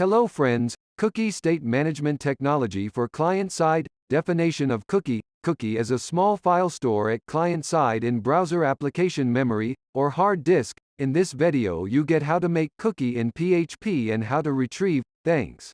Hello friends, Cookie State Management Technology for Client-Side. Definition of cookie. Cookie is a small file store at client-side in browser application memory, or hard disk. In this video you get how to make cookie in PHP and how to retrieve. Thanks.